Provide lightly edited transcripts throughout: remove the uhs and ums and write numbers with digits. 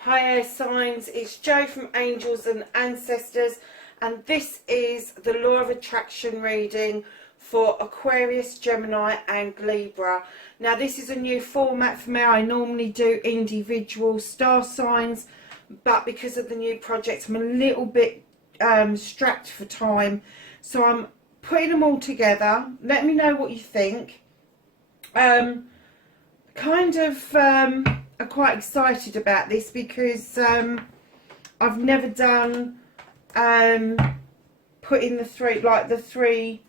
Hi air signs, it's Jo from Angels and Ancestors, and this is the Law of Attraction reading for Aquarius, Gemini and Libra. Now this is a new format for me. I normally do individual star signs, but because of the new project I'm a little bit strapped for time, so I'm putting them all together. Let me know what you think. I'm quite excited about this because I've never done putting the three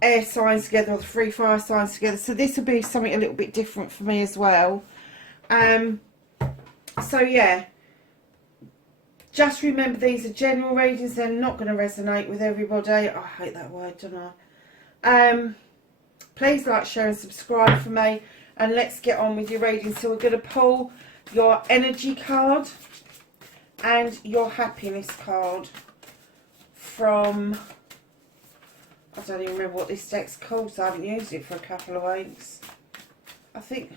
air signs together, or the three fire signs together, so this will be something a little bit different for me as well. So yeah, just remember these are general readings. They're not going to resonate with everybody. I hate that word, don't I? Please like, share and subscribe for me, and let's get on with your reading. So we're going to pull your energy card and your happiness card from, I don't even remember what this deck's called, so I haven't used it for a couple of weeks. I think,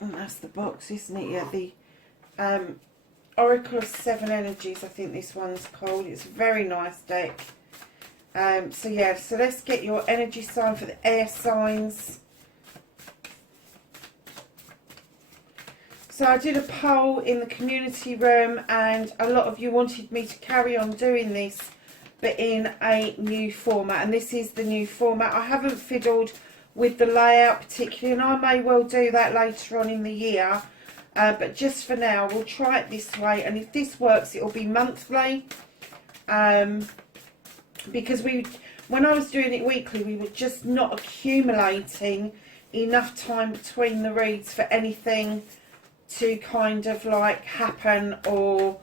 that's the box, isn't it? Yeah, the Oracle of Seven Energies, I think this one's called. It's a very nice deck. So yeah, so let's get your energy sign for the air signs. So I did a poll in the community room, and a lot of you wanted me to carry on doing this, but in a new format, and this is the new format. I haven't fiddled with the layout particularly, and I may well do that later on in the year, but just for now we'll try it this way, and if this works it will be monthly, because when I was doing it weekly we were just not accumulating enough time between the reads for anything to kind of like happen or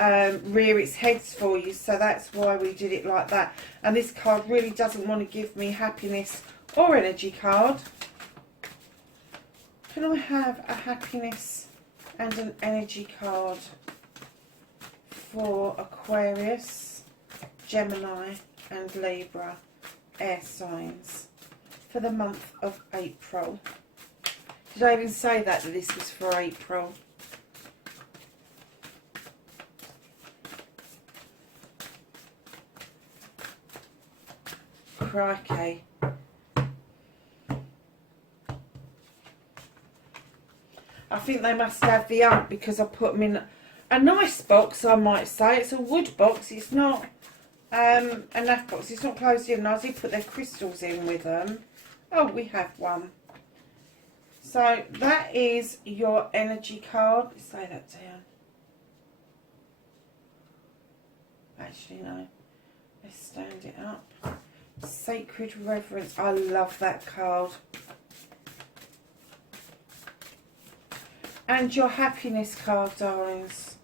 rear its heads for you. So that's why we did it like that. And this card really doesn't want to give me happiness or energy card. Can I have a happiness and an energy card for Aquarius, Gemini and Libra air signs for the month of April? Did I even say that this was for April? Crikey. I think they must have the ump because I put them in a nice box, I might say. It's a wood box. It's not a naff box. It's not closed in. I did put their crystals in with them. Oh, we have one. So that is your energy card. Let's lay that down. Actually, no. Let's stand it up. Sacred Reverence. I love that card. And your happiness card, darlings.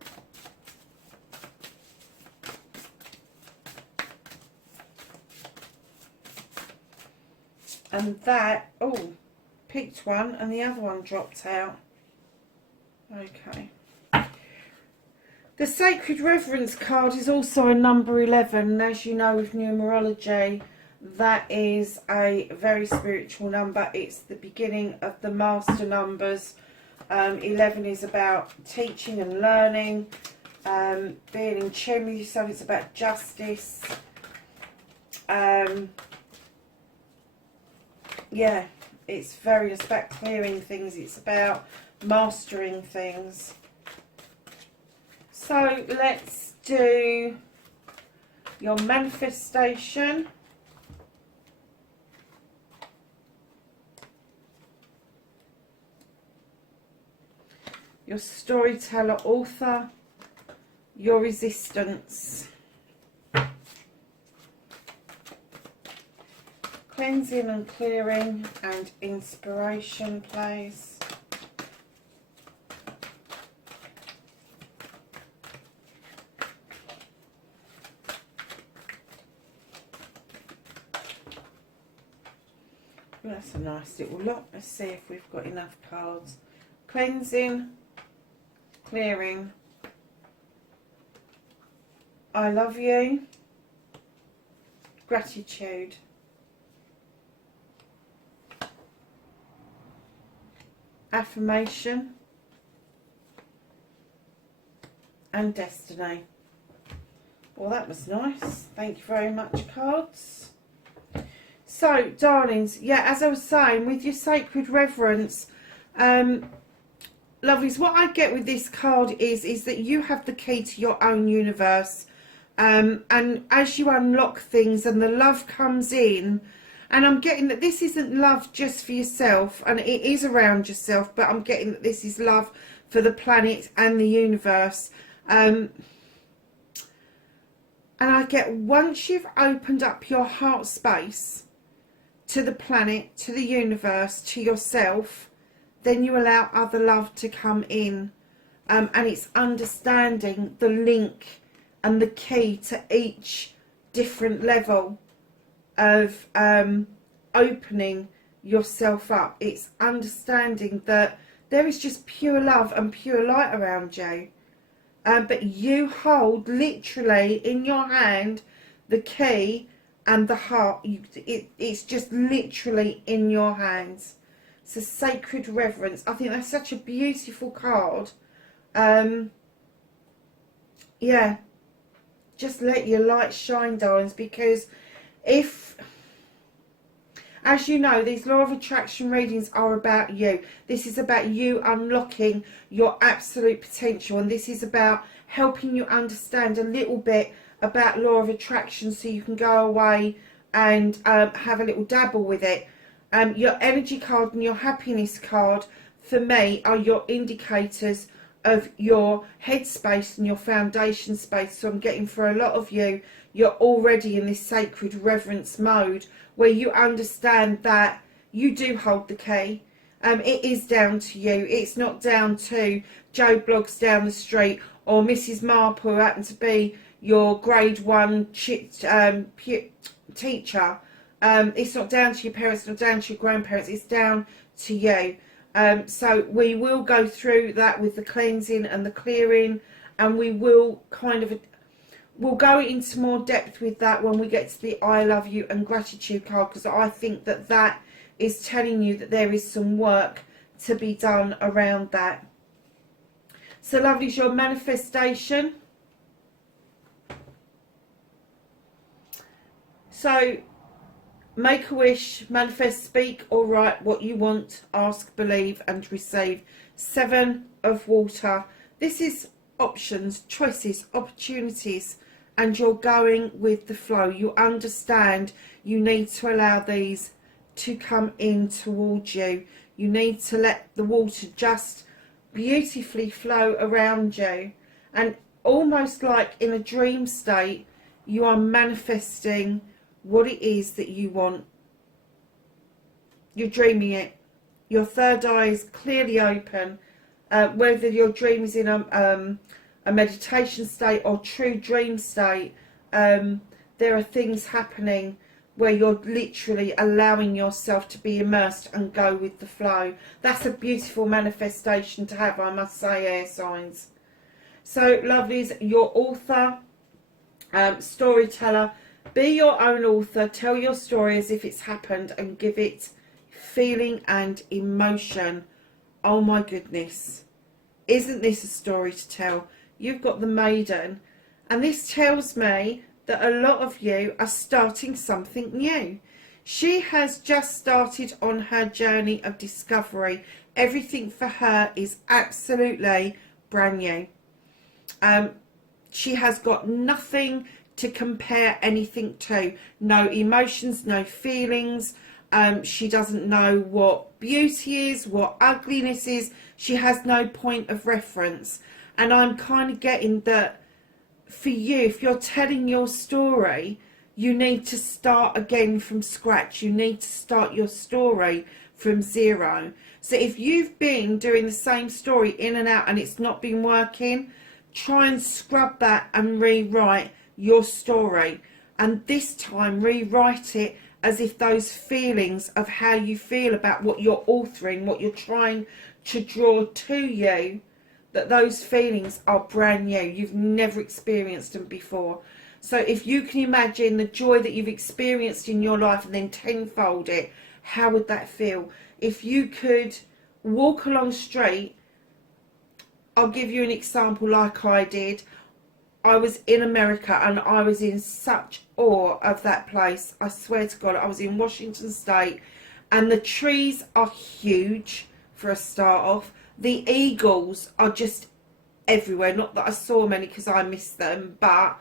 And that, oh, picked one and the other one dropped out. Okay. The Sacred Reverence card is also a number 11. And as you know with numerology, that is a very spiritual number. It's the beginning of the master numbers. 11 is about teaching and learning, being in tune with yourself. It's about justice. Yeah, it's about clearing things. It's about mastering things. So let's do your manifestation. Your storyteller author. Your resistance. Cleansing and clearing and inspiration, please. Let's a nice little lot. Let's see if we've got enough cards. Cleansing, clearing, I love you, gratitude, affirmation, and destiny. Well, that was nice. Thank you very much, cards. So, darlings, yeah, as I was saying, with your sacred reverence, lovelies, what I get with this card is that you have the key to your own universe. And as you unlock things and the love comes in, and I'm getting that this isn't love just for yourself, and it is around yourself, but I'm getting that this is love for the planet and the universe. And I get, once you've opened up your heart space to the planet, to the universe, to yourself, then you allow other love to come in. And it's understanding the link and the key to each different level of opening yourself up. It's understanding that there is just pure love and pure light around you. But you hold literally in your hand the key and the heart. It's just literally in your hands. It's a sacred reverence. I think that's such a beautiful card. Yeah. Just let your light shine, darlings, because if, as you know, these law of attraction readings are about you. This is about you unlocking your absolute potential, and this is about helping you understand a little bit about law of attraction so you can go away and have a little dabble with it. Your energy card and your happiness card, for me, are your indicators of your headspace and your foundation space. So I'm getting, for a lot of you, you're already in this sacred reverence mode where you understand that you do hold the key. It is down to you. It's not down to Joe Bloggs down the street or Mrs. Marple, who happened to be your grade 1 teacher. It's not down to your parents, it's not down to your grandparents, it's down to you. So we will go through that with the cleansing and the clearing, and we will we'll go into more depth with that when we get to the I love you and gratitude card, because I think that that is telling you that there is some work to be done around that. So lovely, is your manifestation. So make a wish, manifest, speak or write what you want, ask, believe and receive. 7 of water. This is options, choices, opportunities, and you're going with the flow. You understand you need to allow these to come in towards you. You need to let the water just beautifully flow around you, and almost like in a dream state, you are manifesting what it is that you want. You're dreaming it. Your third eye is clearly open. Whether your dream is in a meditation state or true dream state, there are things happening where you're literally allowing yourself to be immersed and go with the flow. That's a beautiful manifestation to have, I must say, air signs. So, lovelies, your author, storyteller, be your own author. Tell your story as if it's happened and give it feeling and emotion. Oh my goodness. Isn't this a story to tell? You've got the Maiden, and this tells me that a lot of you are starting something new. She has just started on her journey of discovery. Everything for her is absolutely brand new. She has got nothing to compare anything to. No emotions, no feelings. She doesn't know what beauty is, what ugliness is. She has no point of reference. And I'm kind of getting that for you, if you're telling your story, you need to start again from scratch. You need to start your story from zero. So if you've been doing the same story in and out and it's not been working, try and scrub that and rewrite your story. And this time rewrite it as if those feelings of how you feel about what you're authoring, what you're trying to draw to you, that those feelings are brand new. You've never experienced them before. So if you can imagine the joy that you've experienced in your life and then tenfold it, how would that feel? If you could walk along the street, I'll give you an example like I did. I was in America and I was in such awe of that place. I swear to God, I was in Washington State and the trees are huge for a start off. The eagles are just everywhere. Not that I saw many because I missed them, but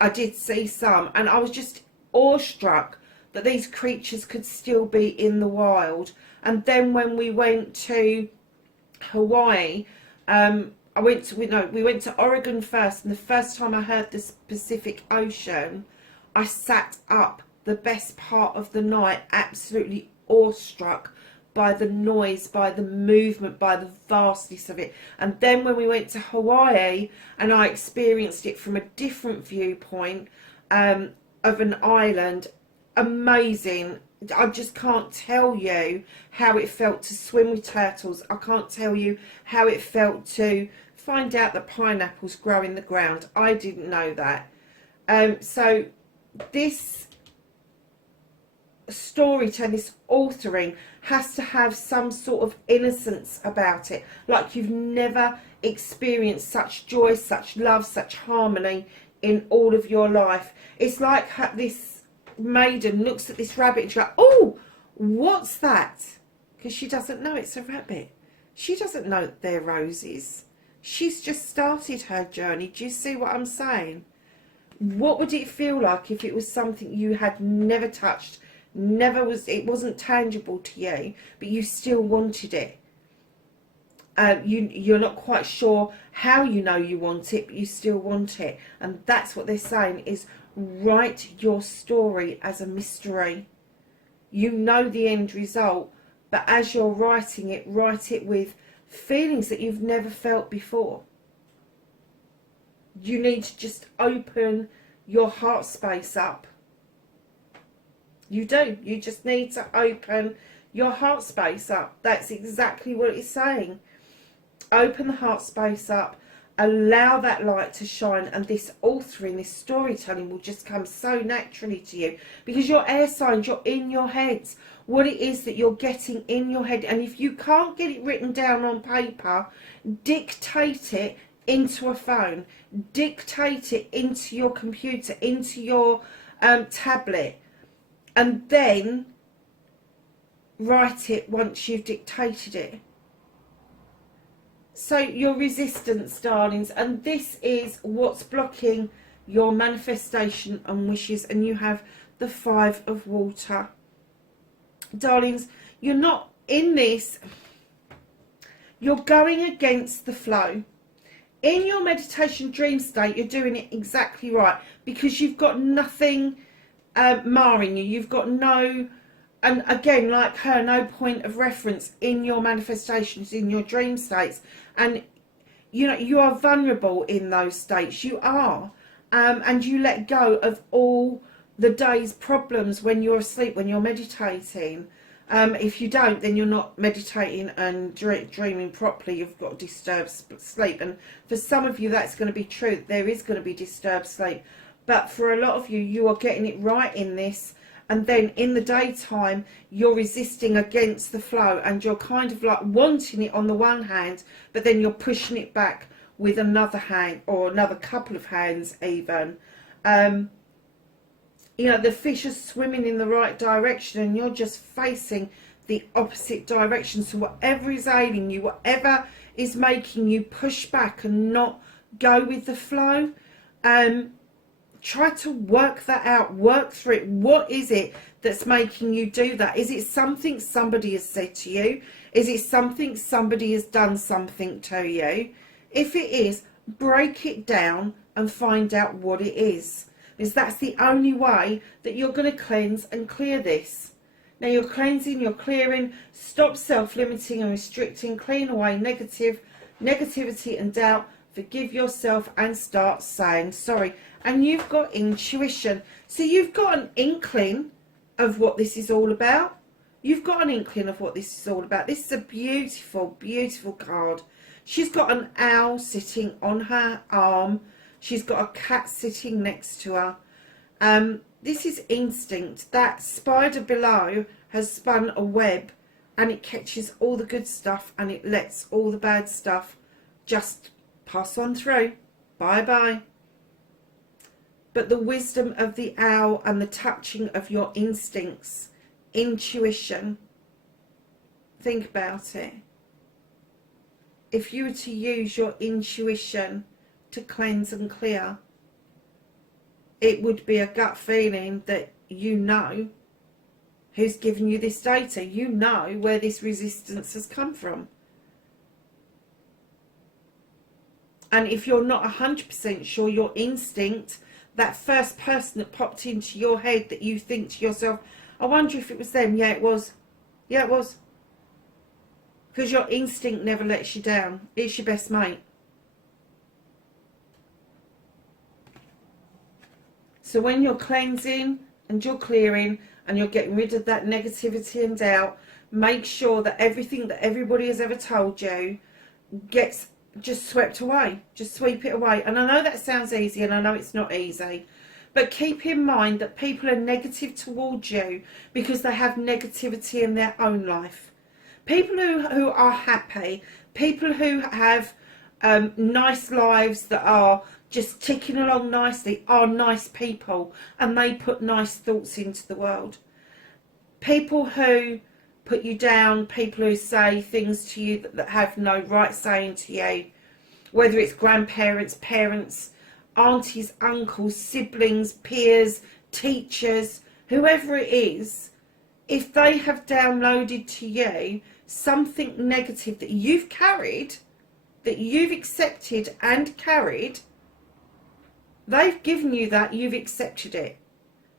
I did see some. And I was just awestruck that these creatures could still be in the wild. And then when we went to Hawaii, we went to Oregon first, and the first time I heard the Pacific Ocean, I sat up the best part of the night, absolutely awestruck by the noise, by the movement, by the vastness of it. And then when we went to Hawaii, and I experienced it from a different viewpoint of an island, amazing. I just can't tell you how it felt to swim with turtles. I can't tell you how it felt to find out that pineapples grow in the ground. I didn't know that. So this storytelling, this authoring, has to have some sort of innocence about it. Like you've never experienced such joy, such love, such harmony in all of your life. It's like this maiden looks at this rabbit and she's like, oh, what's that? Because she doesn't know it's a rabbit. She doesn't know that they're roses. She's just started her journey. Do you see what I'm saying? What would it feel like if it was something you had never touched, it wasn't tangible to you, but you still wanted it? You're not quite sure how you know you want it, but you still want it. And that's what they're saying is, write your story as a mystery. You know the end result, but as you're writing it, write it with feelings that you've never felt before. You need to just open your heart space up. You do. You just need to open your heart space up. That's exactly what it's saying. Open the heart space up. Allow that light to shine, and this authoring, this storytelling will just come so naturally to you, because you're air signs, you're in your heads. What it is that you're getting in your head, and if you can't get it written down on paper, dictate it into a phone, dictate it into your computer, into your tablet, and then write it once you've dictated it. So your resistance, darlings, and this is what's blocking your manifestation and wishes, and you have the 5 of water. Darlings, you're not in this, you're going against the flow. In your meditation dream state, you're doing it exactly right, because you've got nothing marring you. You've got no, and again, like her, no point of reference in your manifestations, in your dream states. And you know, you are vulnerable in those states. You are. And you let go of all the day's problems when you're asleep, when you're meditating. If you don't, then you're not meditating and dreaming properly. You've got disturbed sleep. And for some of you, that's going to be true. There is going to be disturbed sleep. But for a lot of you, you are getting it right in this. And then in the daytime, you're resisting against the flow, and you're kind of like wanting it on the one hand, but then you're pushing it back with another hand, or another couple of hands even. You know, the fish are swimming in the right direction, and you're just facing the opposite direction. So whatever is ailing you, whatever is making you push back and not go with the flow, try to work that out, work through it. What is it that's making you do that? Is it something somebody has said to you? Is it something somebody has done something to you? If it is, break it down and find out what it is. Because that's the only way that you're going to cleanse and clear this. Now you're cleansing, you're clearing, stop self-limiting and restricting, clean away negativity and doubt, forgive yourself and start saying sorry. And you've got intuition. So you've got an inkling of what this is all about. You've got an inkling of what this is all about. This is a beautiful, beautiful card. She's got an owl sitting on her arm. She's got a cat sitting next to her. This is instinct. That spider below has spun a web, and it catches all the good stuff and it lets all the bad stuff just pass on through. Bye bye. But the wisdom of the owl and the touching of your instincts, intuition, think about it. If you were to use your intuition to cleanse and clear, it would be a gut feeling that you know who's given you this data. You know where this resistance has come from. And if you're not 100% sure, your instinct, that first person that popped into your head that you think to yourself, I wonder if it was them. Yeah, it was. Yeah, it was. Because your instinct never lets you down. It's your best mate. So when you're cleansing and you're clearing and you're getting rid of that negativity and doubt, make sure that everything that everybody has ever told you gets just swept away. Just sweep it away. And I know that sounds easy, and I know it's not easy. But keep in mind that people are negative towards you because they have negativity in their own life. People who are happy, people who have nice lives that are just ticking along nicely, are nice people, and they put nice thoughts into the world. People who put you down, people who say things to you that have no right saying to you, whether it's grandparents, parents, aunties, uncles, siblings, peers, teachers, whoever it is, if they have downloaded to you something negative that you've carried, that you've accepted and carried, they've given you that, you've accepted it.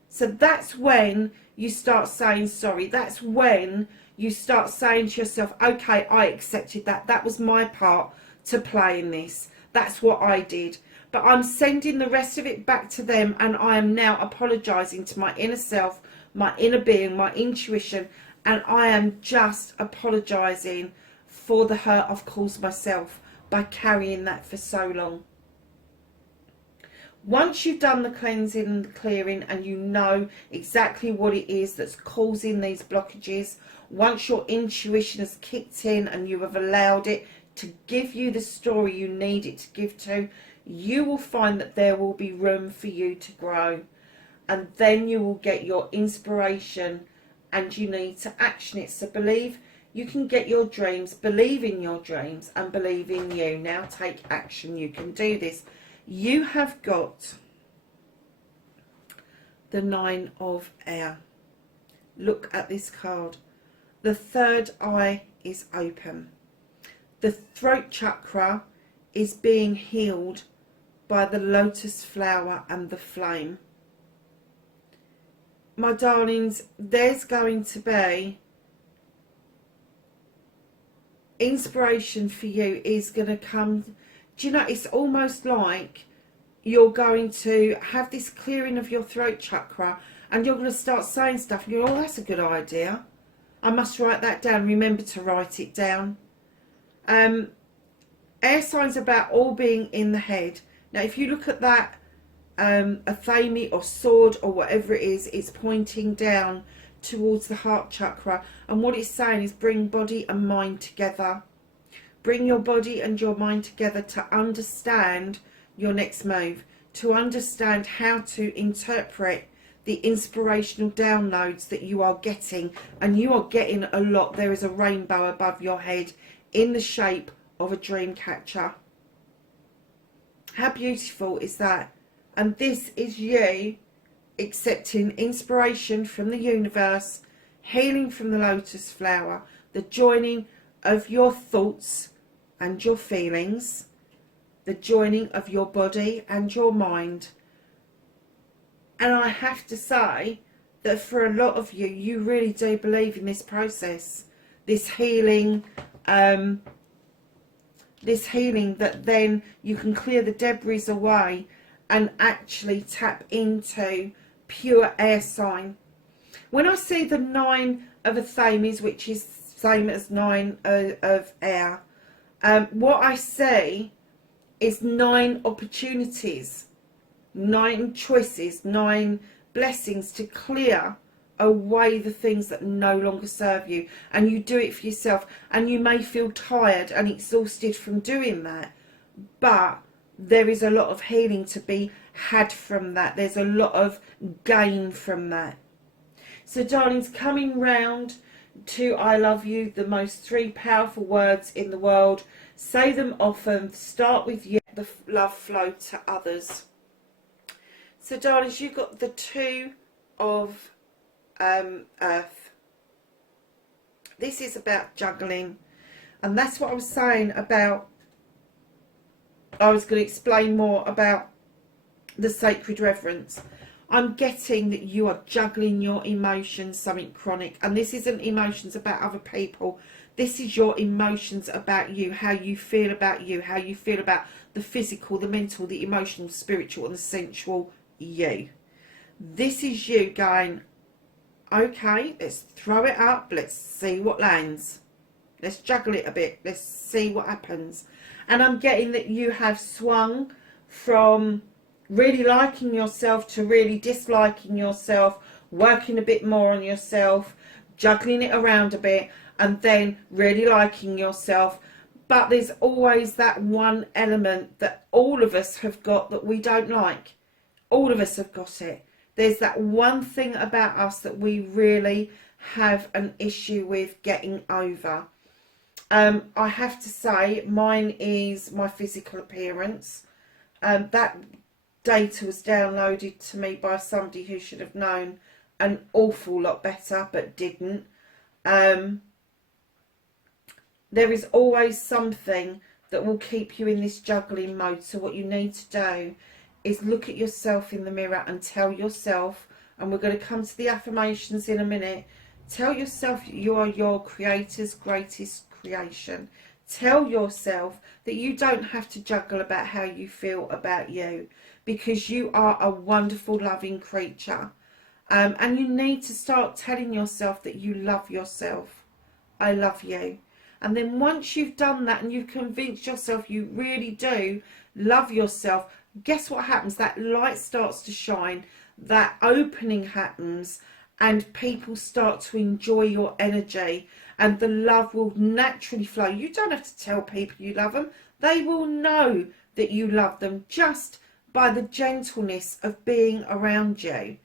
So that's when you start saying sorry. That's when you start saying to yourself, okay, I accepted that. That was my part to play in this. That's what I did. But I'm sending the rest of it back to them, and I am now apologising to my inner self, my inner being, my intuition, and I am just apologising for the hurt I've caused myself by carrying that for so long. Once you've done the cleansing and the clearing and you know exactly what it is that's causing these blockages, once your intuition has kicked in and you have allowed it to give you the story you need it to give to, you will find that there will be room for you to grow. And then you will get your inspiration and you need to action it. So believe you can get your dreams, believe in your dreams, and believe in you. Now take action. You can do this. You have got the 9 of Air. Look at this card. The third eye is open. The throat chakra is being healed by the lotus flower and the flame. My darlings, there's going to be inspiration for you is going to come. Do you know, it's almost like you're going to have this clearing of your throat chakra and you're going to start saying stuff and you're, oh, that's a good idea. I must write that down. Remember to write it down. Air signs about all being in the head. Now, if you look at that, a thame or sword or whatever it is, it's pointing down towards the heart chakra. And what it's saying is bring body and mind together. Bring your body and your mind together to understand your next move, to understand how to interpret the inspirational downloads that you are getting. And you are getting a lot. There is a rainbow above your head in the shape of a dream catcher. How beautiful is that? And this is you accepting inspiration from the universe, healing from the lotus flower, the joining of your thoughts and your feelings, the joining of your body and your mind. And I have to say that for a lot of you, you really do believe in this process, this healing, that then you can clear the debris away and actually tap into pure air sign. When I see the 9 of Athames, which is same as 9 of air, what I see is 9 opportunities, 9 choices, 9 blessings to clear away the things that no longer serve you. And you do it for yourself, and you may feel tired and exhausted from doing that, but there is a lot of healing to be had from that. There's a lot of gain from that. So darlings, coming round to I love you, the most 3 powerful words in the world. Say them often. Start with you. The love flow to others. So darlings, you've got the 2 of Earth. This is about juggling, and that's what I was saying about, I was going to explain more about the sacred reverence. I'm getting that you are juggling your emotions, something chronic, and this isn't emotions about other people. This is your emotions about you, how you feel about you, how you feel about the physical, the mental, the emotional, spiritual, and the sensual you. This is you going, okay, let's throw it up, let's see what lands. Let's juggle it a bit, let's see what happens. And I'm getting that you have swung from really liking yourself to really disliking yourself, working a bit more on yourself, juggling it around a bit, and then really liking yourself. But there's always that one element that all of us have got that we don't like. All of us have got it. There's that one thing about us that we really have an issue with getting over. I have to say, mine is my physical appearance. That data was downloaded to me by somebody who should have known an awful lot better, but didn't. There is always something that will keep you in this juggling mode. So what you need to do is look at yourself in the mirror and tell yourself, and we're going to come to the affirmations in a minute, tell yourself you are your creator's greatest creation. Tell yourself that you don't have to juggle about how you feel about you, because you are a wonderful, loving creature. And you need to start telling yourself that you love yourself. I love you. And then once you've done that and you've convinced yourself you really do love yourself, guess what happens? That light starts to shine, that opening happens, and people start to enjoy your energy, and the love will naturally flow. You don't have to tell people you love them. They will know that you love them just by the gentleness of being around you.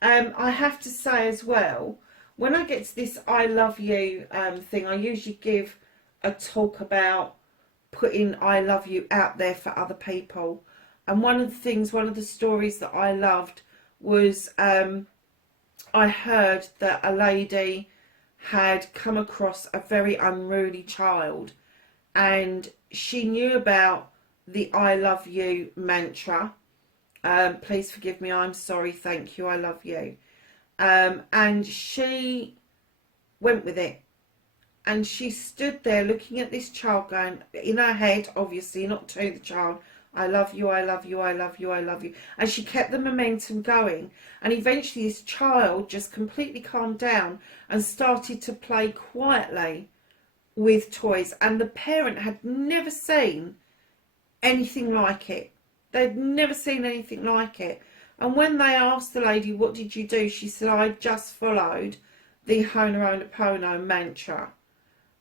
I have to say as well, when I get to this I love you thing, I usually give a talk about putting I love you out there for other people. And one of the stories that I loved was I heard that a lady had come across a very unruly child, and she knew about the I love you mantra. Please forgive me, I'm sorry, thank you, I love you. And she went with it. And she stood there looking at this child going, in her head, obviously, not to the child, I love you, I love you, I love you, I love you. And she kept the momentum going. And eventually this child just completely calmed down and started to play quietly with toys. And the parent had never seen anything like it. They'd never seen anything like it. And when they asked the lady, what did you do? She said, I just followed the Ho'oponopono mantra.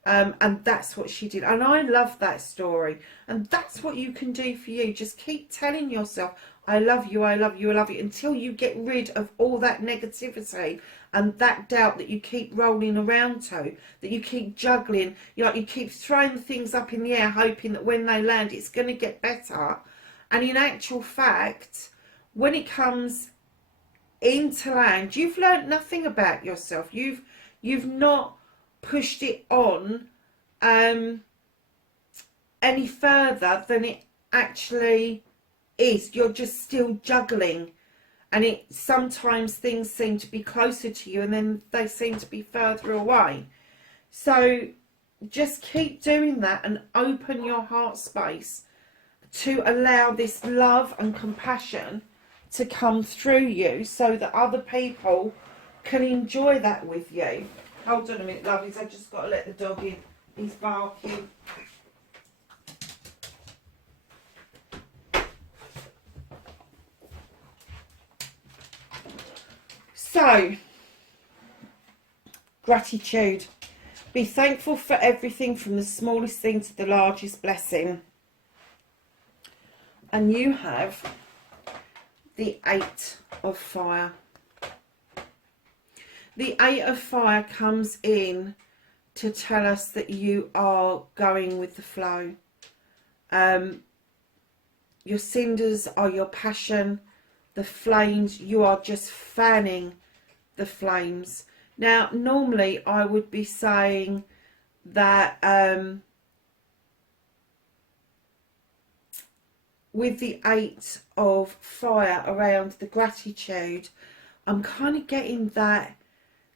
And that's what she did. And I love that story. And that's what you can do for you. Just keep telling yourself, I love you, I love you, I love you, until you get rid of all that negativity and that doubt that you keep rolling around to, that you keep juggling. You keep throwing things up in the air, hoping that when they land, it's going to get better. And in actual fact, when it comes into land, you've learned nothing about yourself. You've not pushed it on any further than it actually is. You're just still juggling, and sometimes things seem to be closer to you and then they seem to be further away. So just keep doing that and open your heart space to allow this love and compassion to come through you, so that other people can enjoy that with you. Hold on a minute, lovelies. I've just got to let the dog in. He's barking. So, gratitude. Be thankful for everything, from the smallest thing to the largest blessing. And you have the 8 of Fire. The 8 of Fire comes in to tell us that you are going with the flow. Your cinders are your passion. The flames, you are just fanning the flames. Now, normally I would be saying that with the 8 of Fire around the gratitude, I'm kind of getting that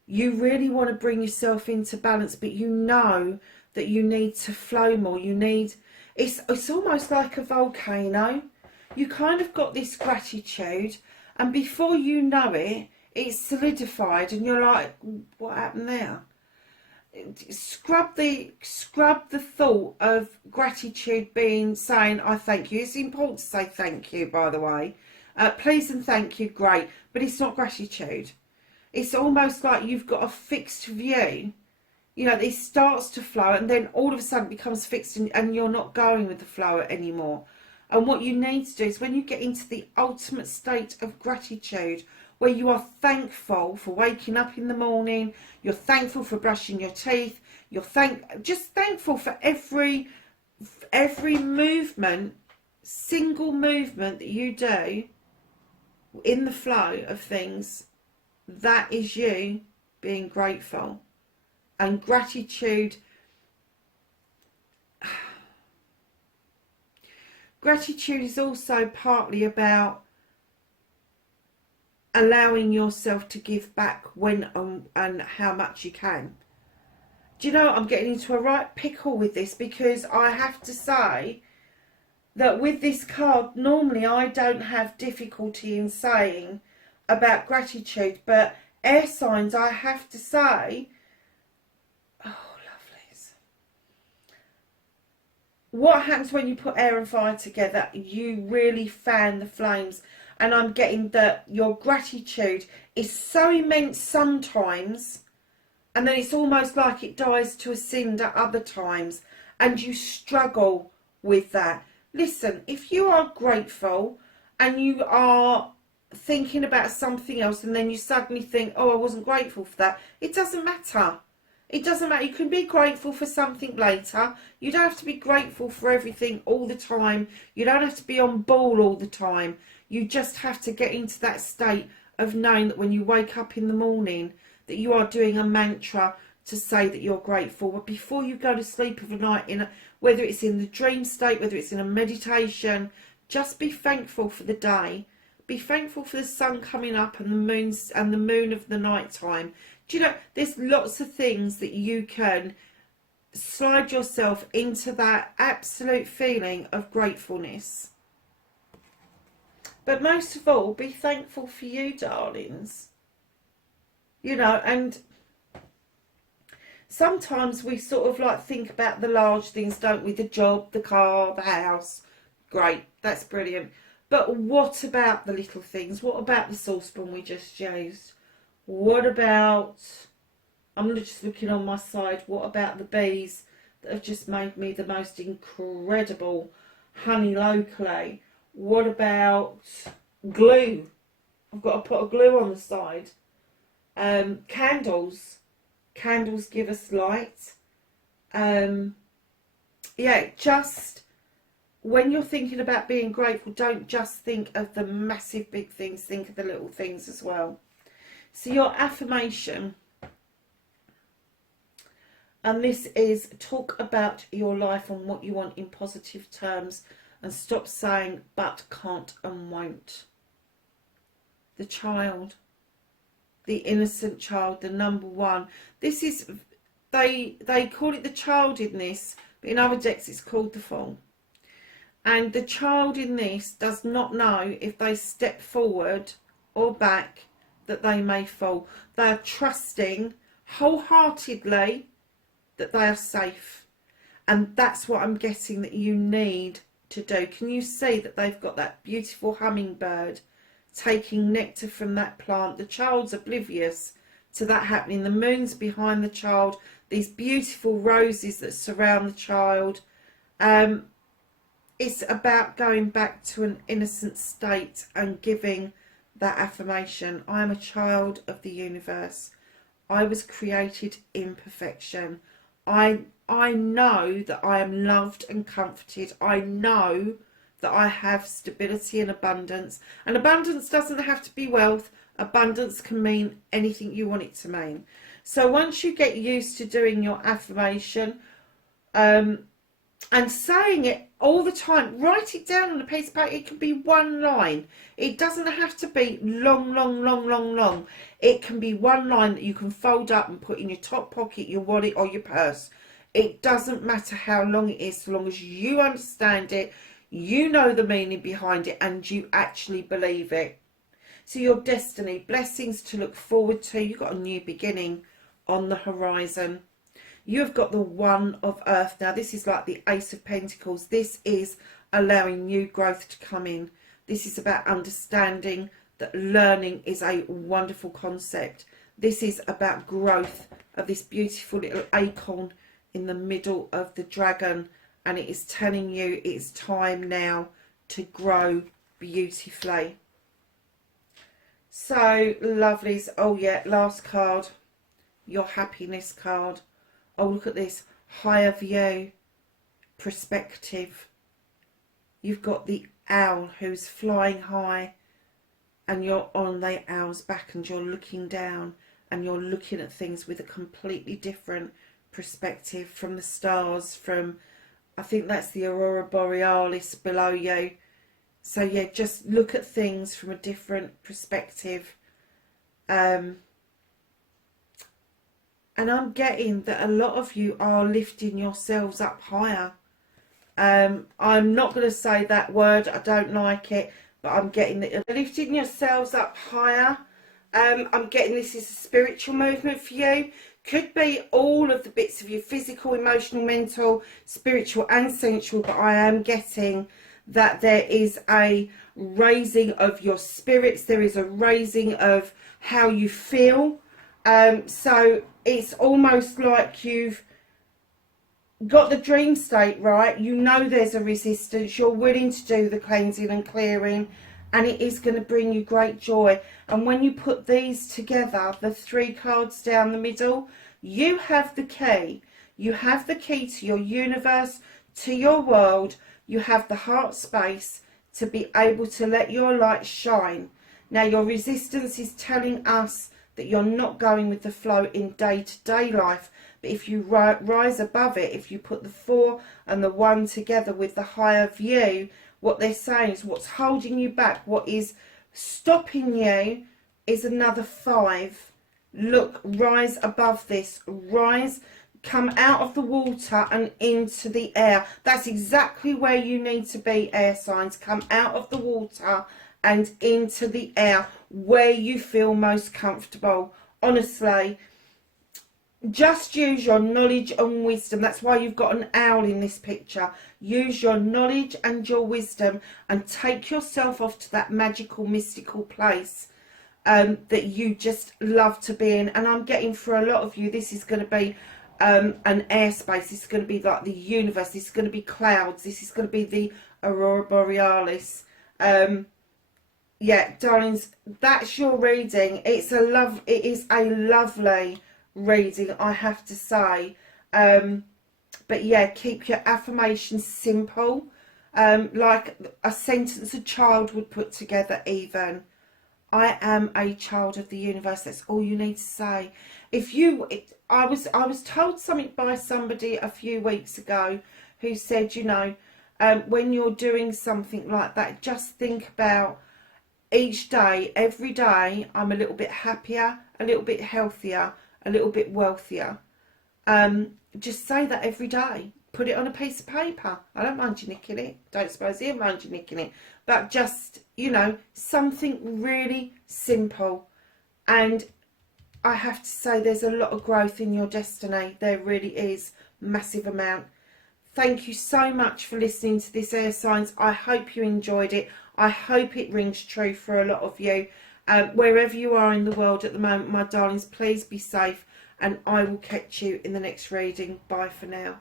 you really want to bring yourself into balance, but you know that you need to flow more. You need, it's almost like a volcano. You kind of got this gratitude, and before you know it, it's solidified, and you're like, what happened there? Scrub the thought of gratitude being saying, I thank you. It's important to say thank you, by the way. Please and thank you, great. But it's not gratitude. It's almost like you've got a fixed view. You know, it starts to flow, and then all of a sudden it becomes fixed, and you're not going with the flow anymore. And what you need to do is, when you get into the ultimate state of gratitude, where you are thankful for waking up in the morning, you're thankful for brushing your teeth, you're just thankful for every movement, single movement that you do in the flow of things. That is you being grateful. And gratitude, gratitude is also partly about allowing yourself to give back when and how much you can. Do you know, I'm getting into a right pickle with this, because I have to say that with this card, normally I don't have difficulty in saying about gratitude, but air signs, I have to say, oh lovelies, what happens when you put air and fire together? You really fan the flames. And I'm getting that your gratitude is so immense sometimes, and then it's almost like it dies to a cinder other times, and you struggle with that. Listen, if you are grateful and you are thinking about something else, and then you suddenly think, oh, I wasn't grateful for that, it doesn't matter. It doesn't matter. You can be grateful for something later. You don't have to be grateful for everything all the time. You don't have to be on ball all the time. You just have to get into that state of knowing that when you wake up in the morning, that you are doing a mantra to say that you're grateful. But before you go to sleep of a night, whether it's in the dream state, whether it's in a meditation, just be thankful for the day. Be thankful for the sun coming up and the moon of the night time. Do you know, there's lots of things that you can slide yourself into that absolute feeling of gratefulness. But most of all, be thankful for you, darlings. You know, and sometimes we sort of like think about the large things, don't we? The job, the car, the house. Great, that's brilliant. But what about the little things? What about the saucepan we just used? What about, I'm just looking on my side, what about the bees that have just made me the most incredible honey locally? What about glue? I've got to put a glue on the side. Candles. Candles give us light. Yeah, just when you're thinking about being grateful, don't just think of the massive big things, think of the little things as well. So your affirmation, and this is talk about your life and what you want in positive terms, and stop saying but, can't and won't. The child, the innocent child, the number one. This is, they call it the child in this, but in other decks it's called the Fool. And the child in this does not know if they step forward or back, that they may fall. They are trusting wholeheartedly that they are safe. And that's what I'm getting that you need to do. Can you see that they've got that beautiful hummingbird taking nectar from that plant? The child's oblivious to that happening. The moon's behind the child. These beautiful roses that surround the child. It's about going back to an innocent state and giving that affirmation. I am a child of the universe. I was created in perfection. I know that I am loved and comforted. I know that I have stability and abundance. And abundance doesn't have to be wealth. Abundance can mean anything you want it to mean. So once you get used to doing your affirmation and saying it all the time, write it down on a piece of paper. It can be one line. It doesn't have to be long. It can be one line that you can fold up and put in your top pocket, your wallet or your purse. It doesn't matter how long it is, so long as you understand it, you know the meaning behind it, and you actually believe it. So your destiny, blessings to look forward to. You've got a new beginning on the horizon. You've got the One of Earth. Now, this is like the Ace of Pentacles. This is allowing new growth to come in. This is about understanding that learning is a wonderful concept. This is about growth of this beautiful little acorn in the middle of the dragon. And it is telling you it's time now to grow beautifully. So, lovelies. Oh, yeah, last card. Your happiness card. Oh, look at this. Higher view. Perspective. You've got the owl who's flying high. And you're on the owl's back and you're looking down. And you're looking at things with a completely different perspective from the stars. From, I think that's the Aurora Borealis below you. So, yeah, just look at things from a different perspective. And I'm getting that a lot of you are lifting yourselves up higher. I'm not going to say that word. I don't like it. But I'm getting that you're lifting yourselves up higher. I'm getting this is a spiritual movement for you. Could be all of the bits of you, physical, emotional, mental, spiritual and sensual. But I am getting that there is a raising of your spirits. There is a raising of how you feel. So it's almost like you've got the dream state right. You know there's a resistance. You're willing to do the cleansing and clearing. And it is going to bring you great joy. And when you put these together, the 3 cards down the middle, you have the key. You have the key to your universe, to your world. You have the heart space to be able to let your light shine. Now, your resistance is telling us that you're not going with the flow in day-to-day life. But if you rise above it, if you put the 4 and the 1 together with the higher view, what they're saying is what's holding you back, what is stopping you is another 5. Look, rise above this. Rise, come out of the water and into the air. That's exactly where you need to be, air signs. Come out of the water and into the air where you feel most comfortable. Honestly, just use your knowledge and wisdom. That's why you've got an owl in this picture. Use your knowledge and your wisdom and take yourself off to that magical, mystical place that you just love to be in. And I'm getting for a lot of you, this is going to be an airspace. This is going to be like the universe. This is going to be clouds. This is going to be the Aurora Borealis. Yeah, darlings, that's your reading. It is a lovely reading, I have to say. But yeah, keep your affirmations simple, like a sentence a child would put together. Even I am a child of the universe. That's all you need to say. I was told something by somebody a few weeks ago who said, you know, when you're doing something like that, just think about each day, every day, I'm a little bit happier, a little bit healthier, a little bit wealthier. Just say that every day. Put it on a piece of paper. I don't mind you nicking it. Don't suppose you mind you nicking it. But just, you know, something really simple. And I have to say, there's a lot of growth in your destiny. There really is. Massive amount. Thank you so much for listening to this air signs. I hope you enjoyed it. I hope it rings true for a lot of you. Wherever you are in the world at the moment, my darlings, please be safe. And I will catch you in the next reading. Bye for now.